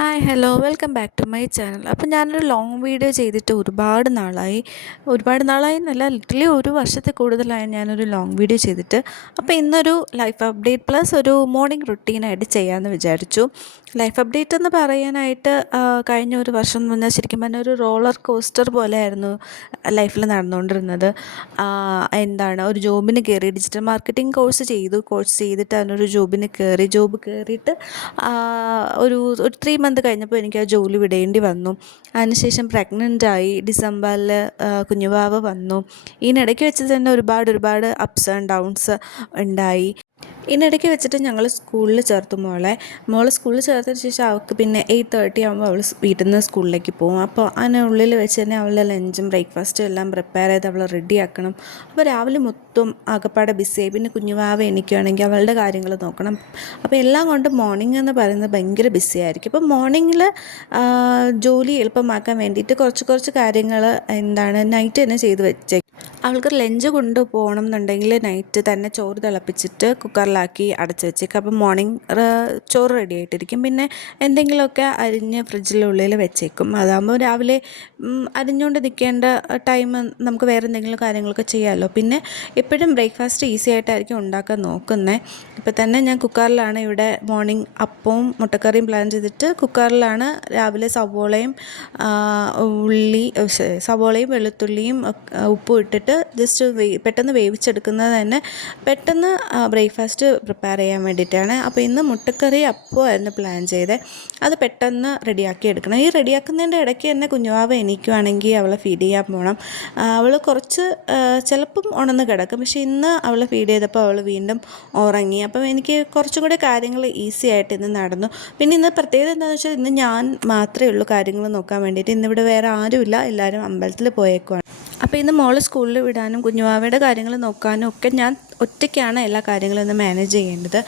Hi hello welcome back to my channel. അപ്പോൾ ഞാനൊരു long video ചെയ്തിട്ട് ഒരുപാട് നാളായി എന്നല്ല, ലിറ്ററലി ഒരു വർഷത്തിൽ കൂടുതലായി ഞാനൊരു ലോങ് വീഡിയോ ചെയ്തിട്ട്. അപ്പോൾ ഇന്നൊരു ലൈഫ് അപ്ഡേറ്റ് പ്ലസ് ഒരു മോർണിംഗ് റുട്ടീനായിട്ട് ചെയ്യാമെന്ന് വിചാരിച്ചു. ലൈഫ് അപ്ഡേറ്റ് എന്ന് പറയാനായിട്ട് കഴിഞ്ഞ ഒരു വർഷം എന്ന് പറഞ്ഞാൽ ശരിക്കും പറഞ്ഞാൽ ഒരു റോളർ കോസ്റ്റർ പോലെയായിരുന്നു ലൈഫിൽ നടന്നുകൊണ്ടിരുന്നത്. ഒരു ജോബിന് കയറി, ഡിജിറ്റൽ മാർക്കറ്റിംഗ് കോഴ്സ് ചെയ്തിട്ട് അതിനൊരു ജോബ് കയറിയിട്ട് ഒരു 3 മന്ത് കഴിഞ്ഞപ്പോൾ എനിക്ക് ആ ജോലി വിടേണ്ടി വന്നു. അതിനുശേഷം പ്രഗ്നൻ്റായി. ഡിസംബറിൽ കുഞ്ഞുവാവ വന്നു. ഇതിനിടയ്ക്ക് വെച്ച് തന്നെ ഒരുപാട് അപ്സ് ആൻഡ് ഡൗൺസ് ഉണ്ടായി. ഇതിനിടയ്ക്ക് വെച്ചിട്ട് ഞങ്ങൾ സ്കൂളിൽ ചേർത്തു മോളെ സ്കൂളിൽ ചേർത്തതിന് ശേഷം അവൾക്ക് പിന്നെ 8:30 ആകുമ്പോൾ അവൾ വീട്ടിൽ നിന്ന് സ്കൂളിലേക്ക് പോകും. അപ്പോൾ അതിനുള്ളിൽ വെച്ച് തന്നെ അവളുടെ ലഞ്ചും ബ്രേക്ക്ഫാസ്റ്റും എല്ലാം പ്രിപ്പയർ ചെയ്ത് അവളെ റെഡിയാക്കണം. അപ്പോൾ രാവിലെ മൊത്തം ആകപ്പാടെ ബിസിയായി. പിന്നെ കുഞ്ഞുവാവ എനിക്കാണെങ്കിൽ അവളുടെ കാര്യങ്ങൾ നോക്കണം. അപ്പോൾ എല്ലാം കൊണ്ട് മോർണിംഗ് എന്ന് പറയുന്നത് ഭയങ്കര ബിസിയായിരിക്കും. അപ്പോൾ മോർണിംഗിൽ ജോലി എളുപ്പമാക്കാൻ വേണ്ടിയിട്ട് കുറച്ച് കാര്യങ്ങൾ നൈറ്റ് തന്നെ ചെയ്ത് വെച്ചേക്കും. അവൾക്ക് ലഞ്ച് കൊണ്ടുപോകണം എന്നുണ്ടെങ്കിൽ നൈറ്റ് തന്നെ ചോറ് തിളപ്പിച്ചിട്ട് കുക്കറിലാക്കി അടച്ച് വെച്ചേക്കും. അപ്പം മോർണിംഗ് ചോറ് റെഡി ആയിട്ടിരിക്കും. പിന്നെ എന്തെങ്കിലുമൊക്കെ അരിഞ്ഞ് ഫ്രിഡ്ജിനുള്ളിൽ വെച്ചേക്കും. അതാകുമ്പോൾ രാവിലെ അരിഞ്ഞുകൊണ്ട് നിൽക്കേണ്ട ടൈം നമുക്ക് വേറെ എന്തെങ്കിലും കാര്യങ്ങളൊക്കെ ചെയ്യാമല്ലോ. പിന്നെ എപ്പോഴും ബ്രേക്ക്ഫാസ്റ്റ് ഈസി ആയിട്ടായിരിക്കും ഉണ്ടാക്കാൻ നോക്കുന്നത്. ഇപ്പം തന്നെ ഞാൻ കുക്കറിലാണ് ഇവിടെ മോർണിംഗ് അപ്പവും മുട്ടക്കറിയും പ്ലാൻ ചെയ്തിട്ട് കുക്കറിലാണ് രാവിലെ സവോളയും വെളുത്തുള്ളിയും ഉപ്പും ഇട്ടിട്ട് ജസ്റ്റ് പെട്ടെന്ന് വേവിച്ചെടുക്കുന്നത് തന്നെ പെട്ടെന്ന് ബ്രേക്ക്ഫാസ്റ്റ് പ്രിപ്പയർ ചെയ്യാൻ വേണ്ടിയിട്ടാണ്. അപ്പോൾ ഇന്ന് മുട്ടക്കറി അപ്പമായിരുന്നു പ്ലാൻ ചെയ്തത്. അത് പെട്ടെന്ന് റെഡിയാക്കി എടുക്കണം. ഈ റെഡിയാക്കുന്നതിൻ്റെ ഇടയ്ക്ക് തന്നെ കുഞ്ഞുവാവ എണീക്കുവാണെങ്കിൽ അവളെ ഫീഡ് ചെയ്യാൻ പോകണം. അവൾ ചിലപ്പം ഉണർന്ന് കിടക്കും. പക്ഷേ ഇന്ന് അവളെ ഫീഡ് ചെയ്തപ്പോൾ അവൾ വീണ്ടും ഉറങ്ങി. അപ്പം എനിക്ക് കുറച്ചും കൂടി കാര്യങ്ങൾ ഈസി ആയിട്ട് ഇന്ന് നടന്നു. പിന്നെ ഇന്ന് പ്രത്യേകത എന്താണെന്ന് വെച്ചാൽ ഇന്ന് ഞാൻ മാത്രമേ ഉള്ളൂ കാര്യങ്ങൾ നോക്കാൻ വേണ്ടിയിട്ട്. ഇന്നിവിടെ വേറെ ആരുമില്ല, എല്ലാവരും അമ്പലത്തിൽ പോയേക്കുവാണ്. അപ്പോൾ ഇന്ന് മോള് സ്കൂളിൽ വിടാനും കുഞ്ഞുവാവയുടെ കാര്യങ്ങൾ നോക്കാനും ഒക്കെ ഞാൻ ഒറ്റയ്ക്കാണ് എല്ലാ കാര്യങ്ങളും ഇന്ന് മാനേജ് ചെയ്യേണ്ടത്.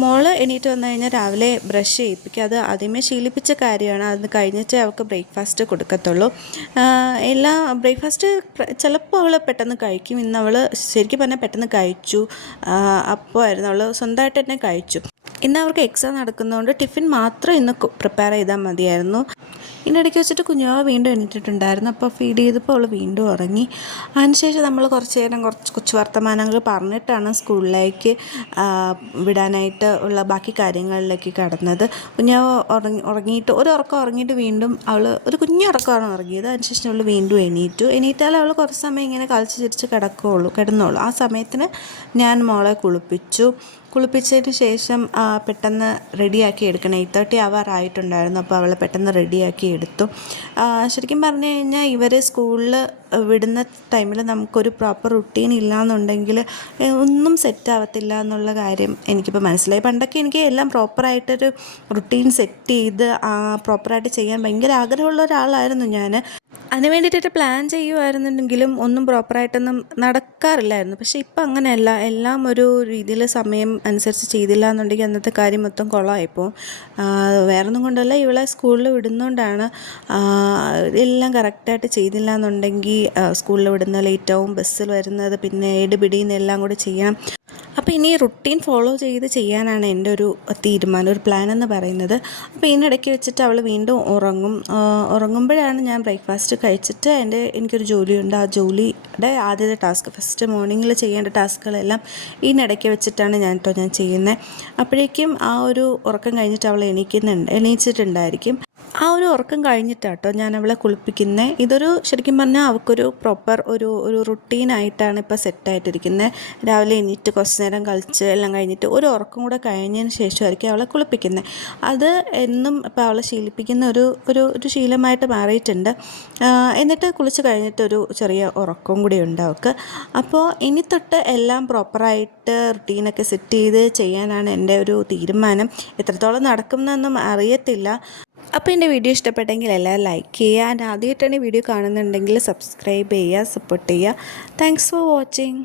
മോള് എണീറ്റ് വന്നു കഴിഞ്ഞാൽ രാവിലെ ബ്രഷ് ചെയ്യിപ്പിക്കുക. അത് ആദ്യമേ ശീലിപ്പിച്ച കാര്യമാണ്. അത് കഴിഞ്ഞിട്ട് അവൾക്ക് ബ്രേക്ക്ഫാസ്റ്റ് കൊടുക്കത്തുള്ളൂ. ബ്രേക്ക്ഫാസ്റ്റ് ചിലപ്പോൾ അവൾ പെട്ടെന്ന് കഴിക്കും. ഇന്ന് അവൾ ശരിക്കും പറഞ്ഞാൽ പെട്ടെന്ന് കഴിച്ചു. അപ്പോൾ ആയിരുന്നു അവൾ സ്വന്തമായിട്ട് തന്നെ കഴിച്ചു. ഇന്ന് അവർക്ക് എക്സാം നടക്കുന്നതുകൊണ്ട് ടിഫിൻ മാത്രം ഇന്ന് പ്രിപ്പയർ ചെയ്താൽ മതിയായിരുന്നു. ഇതിനിടയ്ക്ക് വെച്ചിട്ട് കുഞ്ഞുവാവ വീണ്ടും എണീറ്റിട്ടുണ്ടായിരുന്നു. അപ്പോൾ ഫീഡ് ചെയ്തപ്പോൾ അവൾ വീണ്ടും ഉറങ്ങി. അതിനുശേഷം നമ്മൾ കുറച്ച് നേരം കൊച്ചു വർത്തമാനങ്ങൾ പറഞ്ഞിട്ടാണ് സ്കൂളിലേക്ക് വിടാനായിട്ട് ഉള്ള ബാക്കി കാര്യങ്ങളിലേക്ക് കടന്നത്. കുഞ്ഞുവാവ ഉറങ്ങിയിട്ട് ഉറങ്ങിയിട്ട് വീണ്ടും അവൾ ഒരു കുഞ്ഞുറക്കമാണ് ഉറങ്ങിയത്. അതിനുശേഷം അവൾ വീണ്ടും എണീറ്റാൽ അവൾ കുറച്ച് സമയം ഇങ്ങനെ കളിച്ച് ചിരിച്ച് കിടന്നോളൂ. ആ സമയത്തിന് ഞാൻ മോളെ കുളിപ്പിച്ചതിന് ശേഷം പെട്ടെന്ന് റെഡിയാക്കി എടുക്കണം. 8:30 ആവാറായിട്ടുണ്ടായിരുന്നു. അപ്പോൾ അവളെ പെട്ടെന്ന് റെഡിയാക്കി എടുത്തു. ശരിക്കും പറഞ്ഞു കഴിഞ്ഞാൽ ഇവർ സ്കൂളിൽ വിടുന്ന ടൈമിൽ നമുക്കൊരു പ്രോപ്പർ റുട്ടീൻ ഇല്ലയെന്നുണ്ടെങ്കിൽ ഒന്നും സെറ്റാവത്തില്ല എന്നുള്ള കാര്യം എനിക്കിപ്പോൾ മനസ്സിലായി. പണ്ടൊക്കെ എനിക്ക് എല്ലാം പ്രോപ്പറായിട്ടൊരു റുട്ടീൻ സെറ്റ് ചെയ്ത് പ്രോപ്പറായിട്ട് ചെയ്യാൻ ഭയങ്കര ആഗ്രഹമുള്ള ഒരാളായിരുന്നു ഞാൻ. അതിന് വേണ്ടിയിട്ട് പ്ലാൻ ചെയ്യുമായിരുന്നുണ്ടെങ്കിലും ഒന്നും പ്രോപ്പറായിട്ടൊന്നും നടക്കാറില്ലായിരുന്നു. പക്ഷേ ഇപ്പം അങ്ങനെയല്ല. എല്ലാം ഒരു രീതിയിൽ സമയം അനുസരിച്ച് ചെയ്തില്ല എന്നുണ്ടെങ്കിൽ അന്നത്തെ കാര്യം മൊത്തം കുളമായിപ്പോൾ. വേറൊന്നും കൊണ്ടല്ല, ഇവളെ സ്കൂളിൽ വിടുന്നതുകൊണ്ടാണ്. എല്ലാം കറക്റ്റായിട്ട് ചെയ്തില്ല എന്നുണ്ടെങ്കിൽ സ്കൂളിൽ വിടുന്ന ലേറ്റാവും, ബസ്സിൽ വരുന്നത്, പിന്നെ എല്ലാം കൂടി ചെയ്യണം. അപ്പോൾ ഇനി റുട്ടീൻ ഫോളോ ചെയ്ത് ചെയ്യാനാണ് എൻ്റെ ഒരു തീരുമാനം, ഒരു പ്ലാൻ എന്ന് പറയുന്നത്. അപ്പോൾ ഇതിനിടയ്ക്ക് വെച്ചിട്ട് അവൾ വീണ്ടും ഉറങ്ങുമ്പോഴാണ് ഞാൻ ബ്രേക്ക്ഫാസ്റ്റ് കഴിച്ചിട്ട് എനിക്കൊരു ജോലിയുണ്ട്. ആ ജോലിയുടെ ആദ്യത്തെ ടാസ്ക്, ഫസ്റ്റ് മോർണിംഗിൽ ചെയ്യേണ്ട ടാസ്കുകളെല്ലാം ഇതിനിടയ്ക്ക് വെച്ചിട്ടാണ് ഞാൻ ചെയ്യുന്നത്. അപ്പോഴേക്കും ആ ഒരു ഉറക്കം കഴിഞ്ഞിട്ട് അവൾ എണീച്ചിട്ടുണ്ടായിരിക്കും. ആ ഒരു ഉറക്കം കഴിഞ്ഞിട്ടാട്ടോ ഞാൻ അവളെ കുളിപ്പിക്കുന്നത്. ഇതൊരു ശരിക്കും പറഞ്ഞാൽ അവൾക്കൊരു പ്രോപ്പർ ഒരു റുട്ടീനായിട്ടാണ് ഇപ്പോൾ സെറ്റായിട്ടിരിക്കുന്നത്. രാവിലെ എണീറ്റ് കുറച്ച് നേരം കളിച്ച് എല്ലാം കഴിഞ്ഞിട്ട് ഒരു ഉറക്കം കൂടെ കഴിഞ്ഞതിന് ശേഷമായിരിക്കും അവളെ കുളിപ്പിക്കുന്നത്. അത് എന്നും ഇപ്പോൾ അവളെ ശീലിപ്പിക്കുന്ന ഒരു ശീലമായിട്ട് മാറിയിട്ടുണ്ട്. എന്നിട്ട് കുളിച്ച് കഴിഞ്ഞിട്ടൊരു ചെറിയ ഉറക്കവും കൂടി ഉണ്ട് അവൾക്ക്. അപ്പോൾ ഇനി തൊട്ട് എല്ലാം പ്രോപ്പറായിട്ട് റുട്ടീനൊക്കെ സെറ്റ് ചെയ്ത് ചെയ്യാനാണ് എൻ്റെ ഒരു തീരുമാനം. എത്രത്തോളം നടക്കുന്നതെന്നൊന്നും അറിയത്തില്ല. അപ്പോൾ എൻ്റെ വീഡിയോ ഇഷ്ടപ്പെട്ടെങ്കിൽ എല്ലാവരും ലൈക്ക് ചെയ്യുക. ആദ്യമായിട്ടാണ് ഈ വീഡിയോ കാണുന്നുണ്ടെങ്കിൽ സബ്സ്ക്രൈബ് ചെയ്യുക, സപ്പോർട്ട് ചെയ്യുക. Thanks for watching.